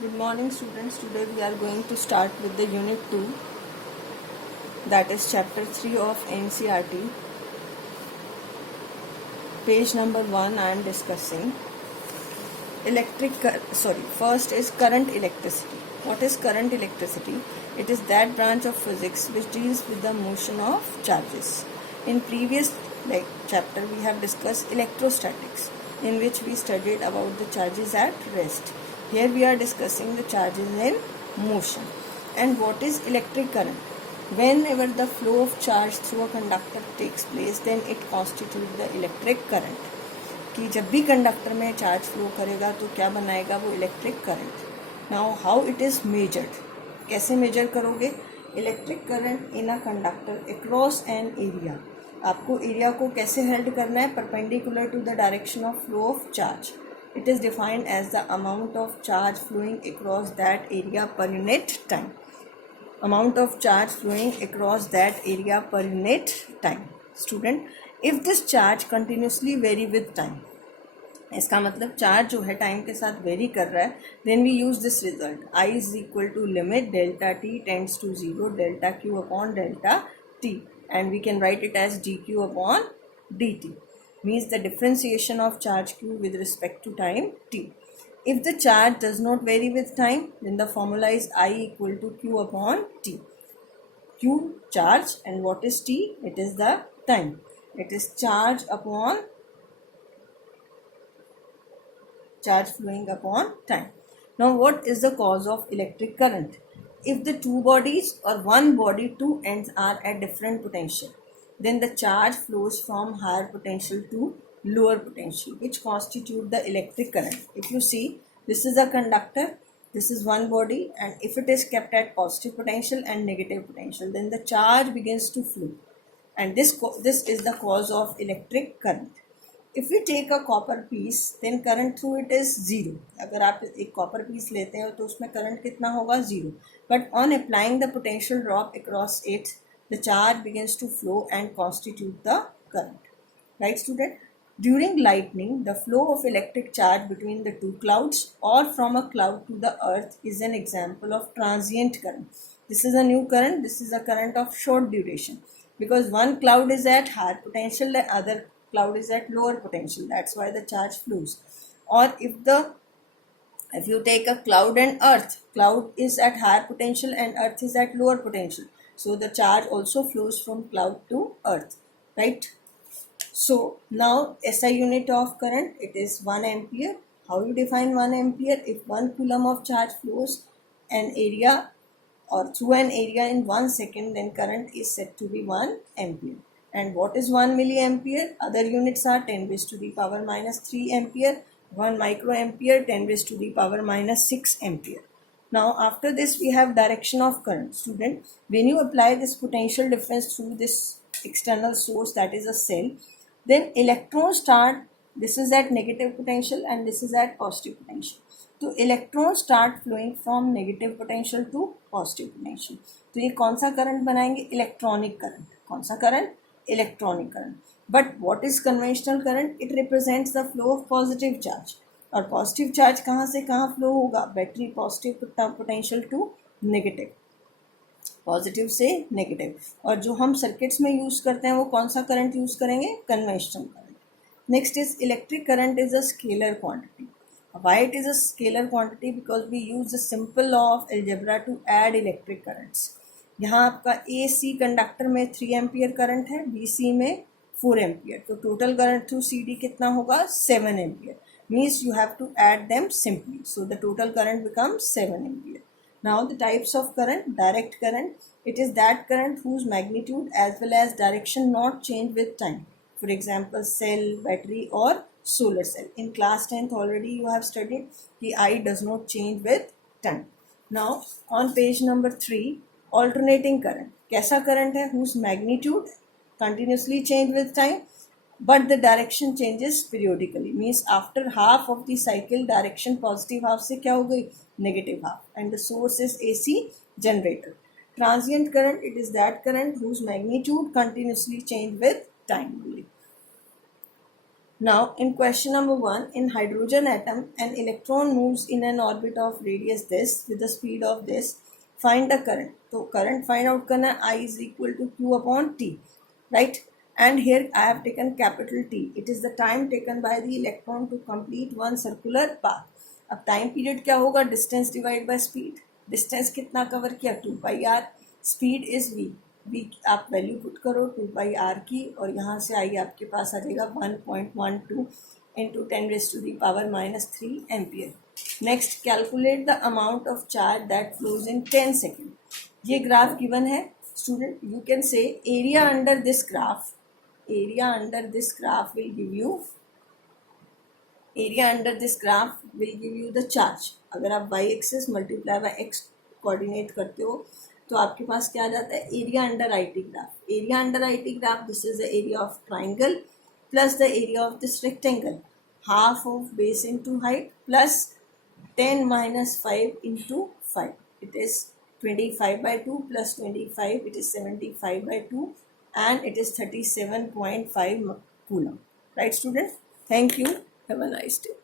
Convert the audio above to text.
Good morning students. Today we are going to start with the unit 2, that is chapter 3 of NCERT. Page number 1 I am discussing first is current electricity. What is current electricity? It is that branch of physics which deals with the motion of charges. In previous chapter we have discussed electrostatics, in which we studied about the charges at rest. Here we are discussing the charges in motion. And what is electric current? Whenever the flow of charge through a conductor takes place, then it constitutes the electric current. कि जब भी conductor में charge flow करेगा तो क्या बनाएगा वो electric current. Now how it is measured, कैसे मेजर करोगे? Electric current in a conductor across an area. आपको एरिया को कैसे हेल्ड करना है? Perpendicular to the direction of flow of charge. It is defined as the amount of charge flowing across that area per unit time. Amount of charge flowing across that area per unit time. Student, if this charge continuously vary with time, इसका मतलब charge जो है time के साथ very कर रहा है, then we use this result. I is equal to limit delta T tends to 0 delta Q upon delta T, and we can write it as D Q upon D T. Means the differentiation of charge q with respect to time t. If the charge does not vary with time, then the formula is I equal to q upon t. Q charge, and what is t? It is the time. It is charge upon charge flowing upon time. Now what is the cause of electric current? If the two bodies or one body, two ends are at different potential, then the charge flows from higher potential to lower potential, which constitute the electric current. If you see, this is a conductor, this is one body, and if it is kept at positive potential and negative potential, then the charge begins to flow, and this is the cause of electric current. If we take a copper piece, then current through it is 0. अगर आप एक copper piece लेते हो तो उसमें current कितना होगा? 0. But on applying the potential drop across it, the charge begins to flow and constitute the current. Right, student? During lightning, the flow of electric charge between the two clouds or from a cloud to the earth is an example of transient current. This is a new current. This is a current of short duration, because one cloud is at higher potential, the other cloud is at lower potential. That's why the charge flows. Or if you take a cloud and earth, cloud is at higher potential and earth is at lower potential. So the charge also flows from cloud to earth, right? So now SI unit of current, it is 1 ampere. How you define 1 ampere? If 1 coulomb of charge flows an area or through an area in 1 second, then current is said to be 1 ampere. And what is 1 milliampere? Other units are 10 raised to the power minus 3 ampere, 1 microampere, 10 raised to the power minus 6 ampere. Now after this we have direction of current. Student, when you apply this potential difference through this external source, that is a cell, then electrons start, this is at negative potential and this is at positive potential. तो electrons start flowing from negative potential to positive potential. तो ये कौन सा current बनाएंगे? Electronic current. कौन सा current? Electronic current. But what is conventional current? It represents the flow of positive charge. और positive charge कहाँ से कहाँ फ्लो होगा? Battery positive potential to negative, positive से नेगेटिव. और जो हम सर्किट्स में यूज़ करते हैं वो कौन सा करंट यूज़ करेंगे? Conventional current. Next is electric current is a scalar quantity. Why it is a scalar quantity? Because we use the simple law of algebra to add electric currents. यहाँ आपका AC conductor में 3 ampere current है, BC में 4 ampere, तो total current through CD कितना होगा? 7 ampere. Means you have to add them simply. So the total current becomes 7 ampere. Now the types of current. Direct current, it is that current whose magnitude as well as direction not change with time. For example, cell, battery or solar cell. In class 10th already you have studied the I does not change with time. Now on page number 3, alternating current. कैसा current है? Whose magnitude continuously change with time, but the direction changes periodically. Means after half of the cycle, direction positive half से क्या हो गई? Negative half. And the source is AC generator. Transient current, it is that current whose magnitude continuously change with time only. Now, in question number 1, in hydrogen atom, an electron moves in an orbit of radius this with the speed of this. Find the current. So, current find out करना I is equal to Q upon T, right? And here I have taken capital T. It is the time taken by the electron to complete one circular path. अब time period क्या होगा? Distance divided by speed. Distance कितना cover किया? 2 pi r. Speed is v. v आप value put करो 2 पाई are की, और यहाँ से आई आपके पास आ जाएगा 1.12 into 10⁻³ ampere. Next, calculate the amount of charge that flows in 10 second. ये ग्राफ गिवन है student. You can say area under this graph, area under this graph will give you the charge. अगर आप y axis multiply by x coordinate करते हो तो आपके पास क्या आ जाता है? Area under I T graph. Area under I T graph, this is the area of triangle plus the area of this rectangle, half of base into height plus 10 minus 5 into 5. It is 25/2 plus 25. It is 75/2 and it is 37.5 coulomb. Right, students? Thank you. Have a nice day.